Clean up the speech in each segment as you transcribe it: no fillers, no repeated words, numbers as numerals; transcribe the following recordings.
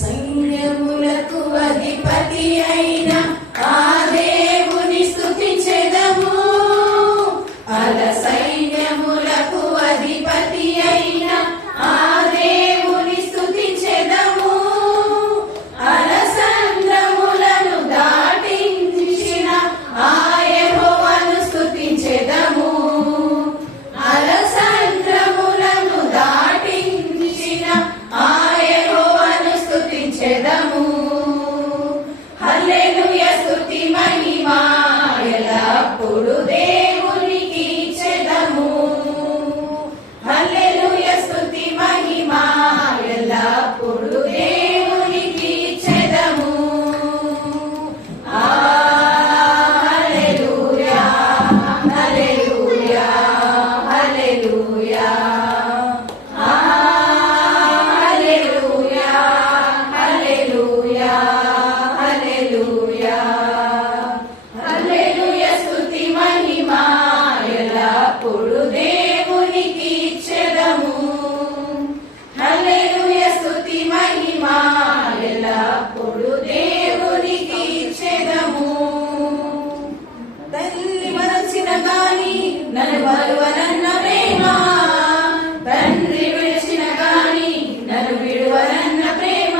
సైన్యములకు అధిపతి అయిన ఆ దేవుని స్తుతించెదము. అల సైన్యములకు అధిపతి అయిన ఆ దేవుని స్తుతించెదము. అలసంద్రములను దాటించిన ఆ యెహోవాను స్తుతించెదము. అలసంద్రములను దాటించిన ఆ యెహోవాను స్తుతించెదము. హల్లెలూయా స్తుతి మహిమ ఎల్లప్పుడు దేవునికి ఇచ్చెదము. హల్లెలూయా స్తుతి మహిమ ఎల్లప్పుడు దేవునికి ఇచ్చెదము. హల్లెలూయా హల్లెలూయా హల్లెలూయా హల్లెలూయా హల్లెలూయా హల్లెలూయా హల్లెలూయా స్తుతి మహిమ ఎల్లప్పుడు దేవునికి ఇచ్చెదము. హల్లెలూయా స్తుతి మహిమ ఎల్లప్పుడు దేవునికి ఇచ్చెదము. తల్లి మరచిన గాని నన్ను మరువనన్న ప్రేమ, తండ్రి విడిచిన గాని నన్ను విడువనన్న ప్రేమ.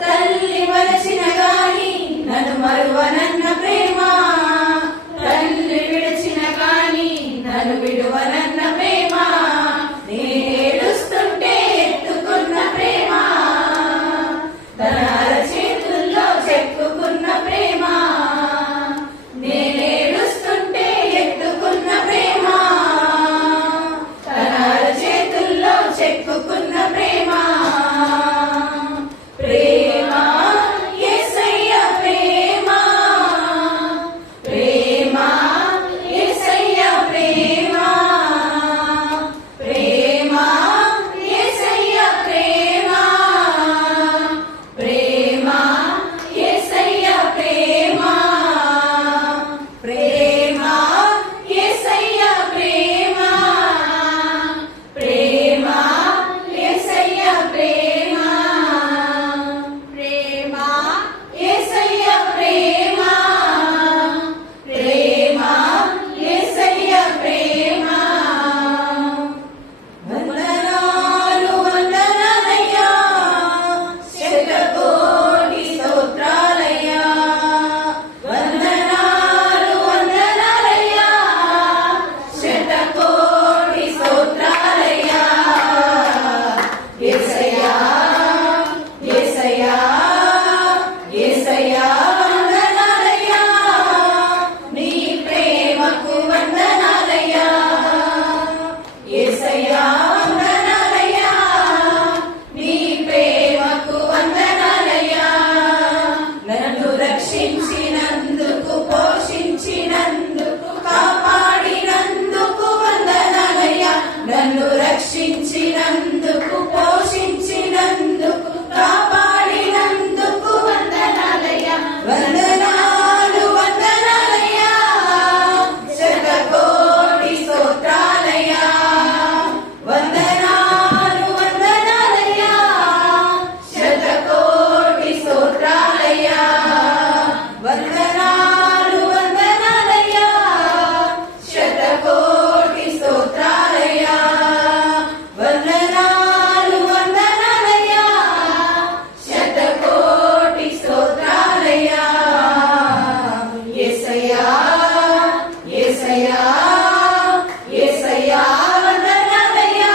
తల్లి మరచిన గాని నన్ను మరువనన్న ప్రేమ, తండ్రి విడిచిన గాని నన్ను విడువనన్న ప్రేమ. నేడుస్తుంటే ఎత్తుకున్న ప్రేమ, తన అరచేతుల్లో చెక్కుకున్న ప్రేమ. నేడుస్తుంటే ఎత్తుకున్న ప్రేమ, తన అరచేతుల్లో చెక్కుకున్న ప్రేమ. ప్రేమ యేసయ్య ప్రేమ, ప్రేమ యేసయ్య ప్రేమ, ప్రేమ యేసయ్య ప్రేమ, ప్రేమ యేసయ్య ప్రేమ, ప్రేమ యేసయ్య ప్రేమ, ప్రేమ యేసయ్య ప్రేమ, ప్రేమ యేసయ్య ప్రేమ, ప్రేమ యేసయ్య ప్రేమ. వందనాలు వందనాలయ్యా, శతకోటి స్తోత్రాలయ్యా. వందనాలు వందనాలయ్యా, శతకోటి స్తోత్రాలయ్యా. యేసయ్యా యేసయ్యా యేసయ్యా వందనాలయ్యా, నీ ప్రేమకు వందనాలయ్యా. యేసయ్యా వందనాలయ్యా, నీ ప్రేమకు వందనాలయ్యా. నన్ను రక్షించినందుకు, పోషించినందుకు, కాపాడినందుకు వందనాలయ్యా. నన్ను రక్షించినందుకు, పోషించినందుకు, కాపాడినందుకు వందనాలయ్యా. వందనాలు వందనాలయ్యా, శతకోటి స్తోత్రాలయ్యా. వందనాలు వందనాలయ్యా, శతకోటి స్తోత్రాలయ్యా. వందనాలు వందనాలయ్యా, శతకోటి స్తోత్రాలయ్యా. వందనాలు వందనాలయ్యా, శతకోటి స్తోత్రాలయ్యా. యేసయ్యా యేసయ్యా యేసయ్యా వందనాలయ్యా,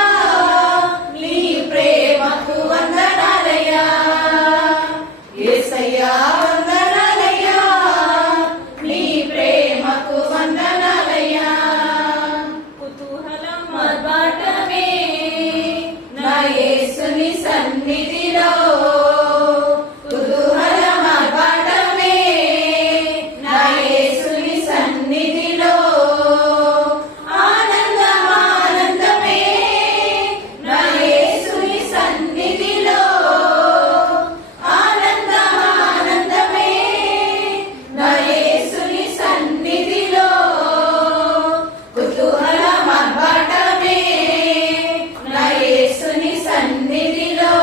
నీ ప్రేమకు వందనాలయ్యా. యేసయ్యా వందనాలయ్యా, నీ ప్రేమకు వందనాలయ్యా. కుతూహలం మర్బాటమే నా యేసుని సన్నిధిలో, కుతూహలం మర్బాటమే నా యేసుని సన్నిధిలో. ఆనందం ఆనందమే నా యేసుని సన్నిధిలో. ఆనందం ఆనందమే నా యేసుని సన్నిధిలో. కుతూహలం మర్బాటమే నా యేసుని సన్నిధిలో.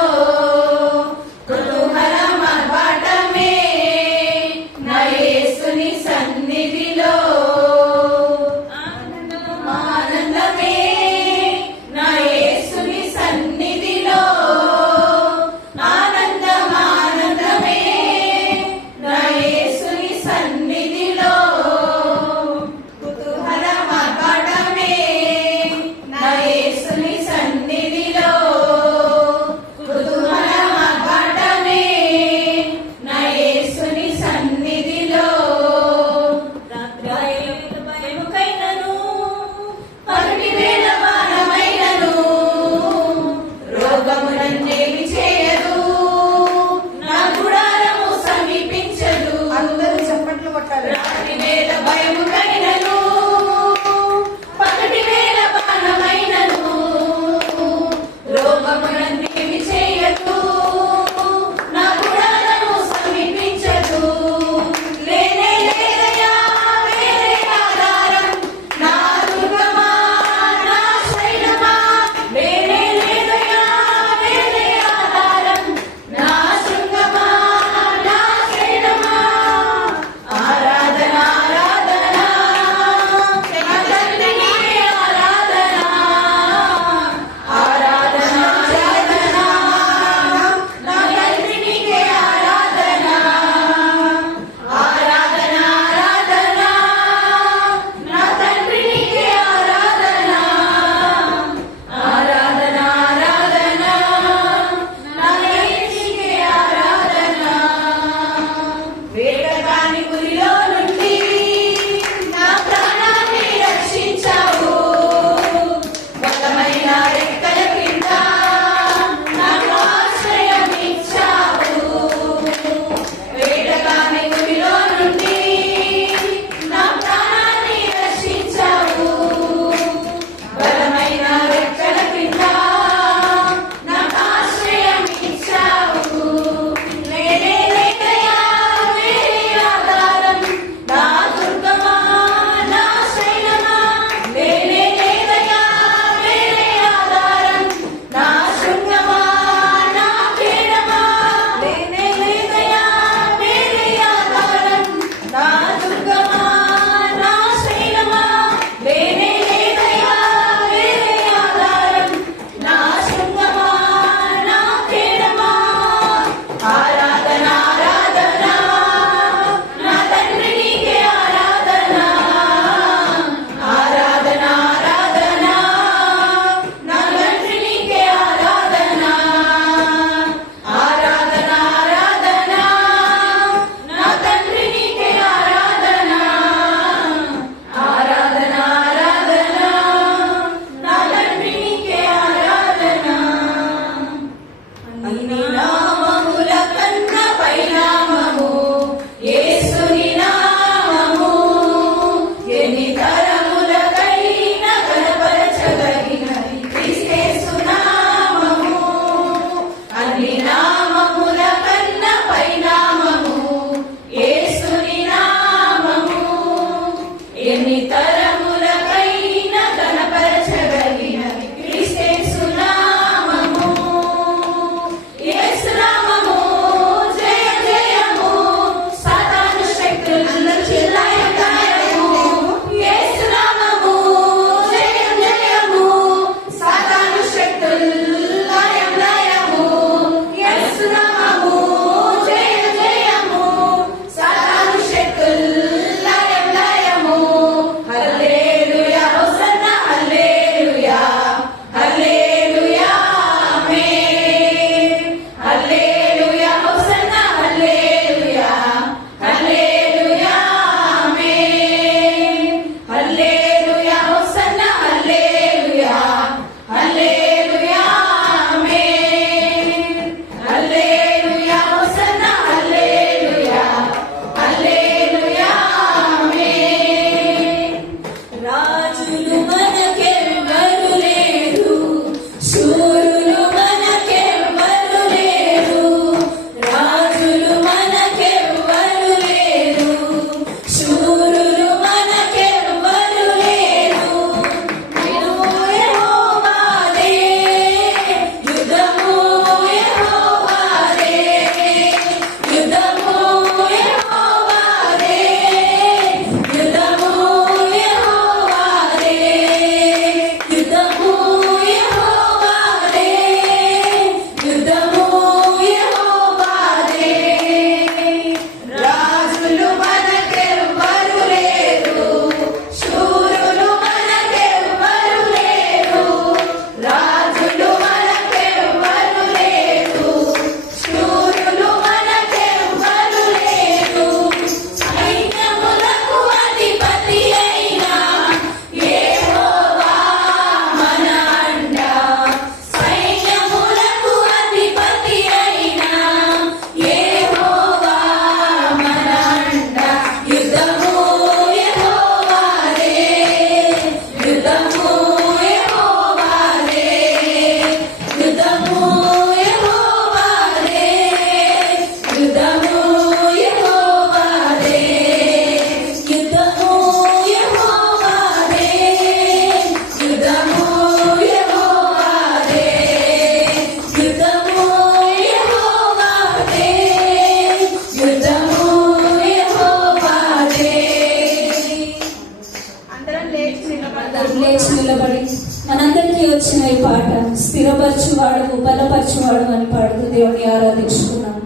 వచ్చిన ఈ పాట స్థిరపరచువాడు బలపరచువాడు అని పాడుతూ దేవుని ఆరాధించుకున్నాం.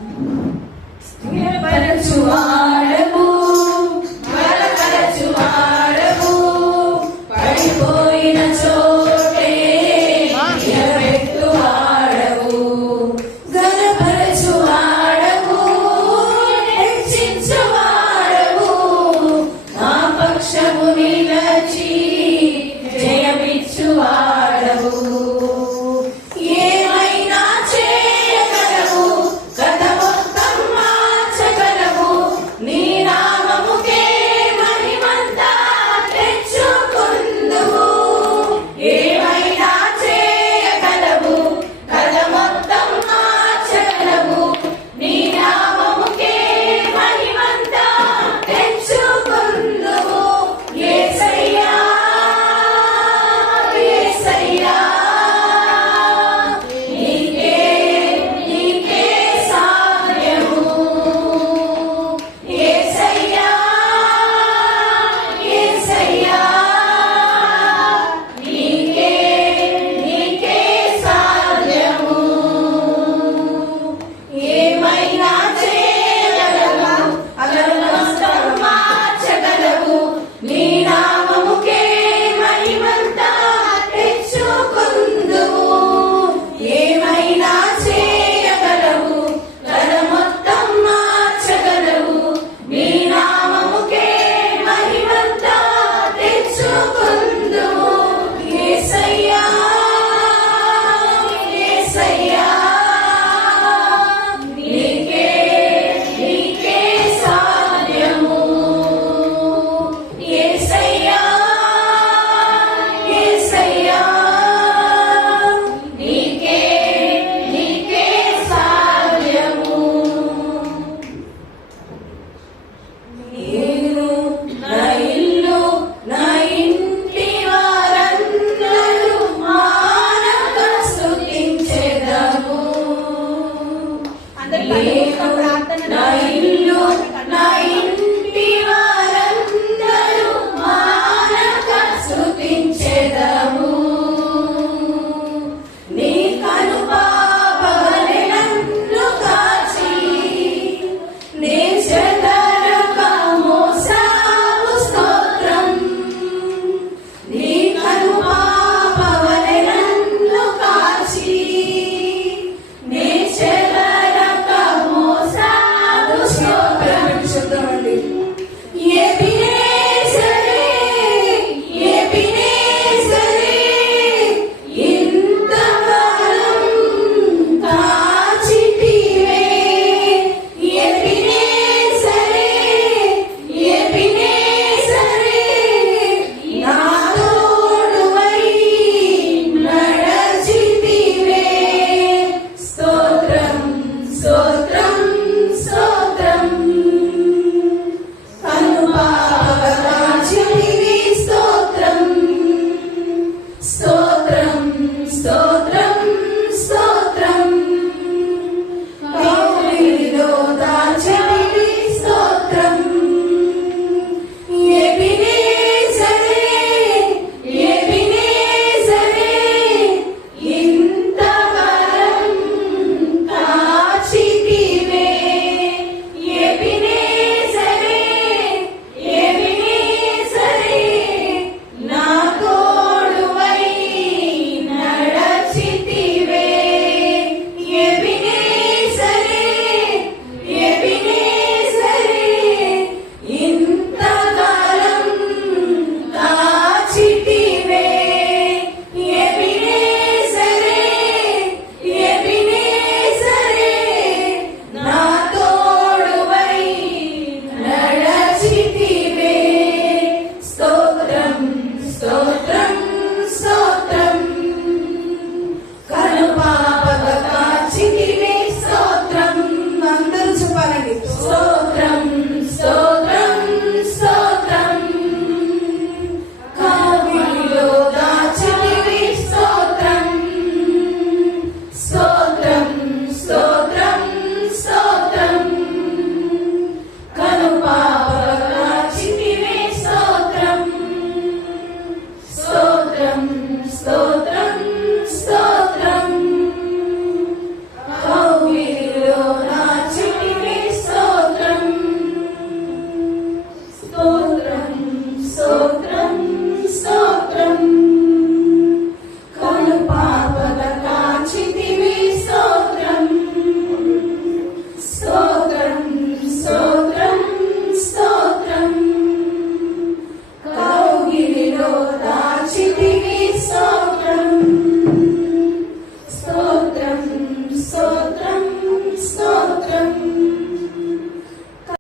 స్థిరపరచువాడు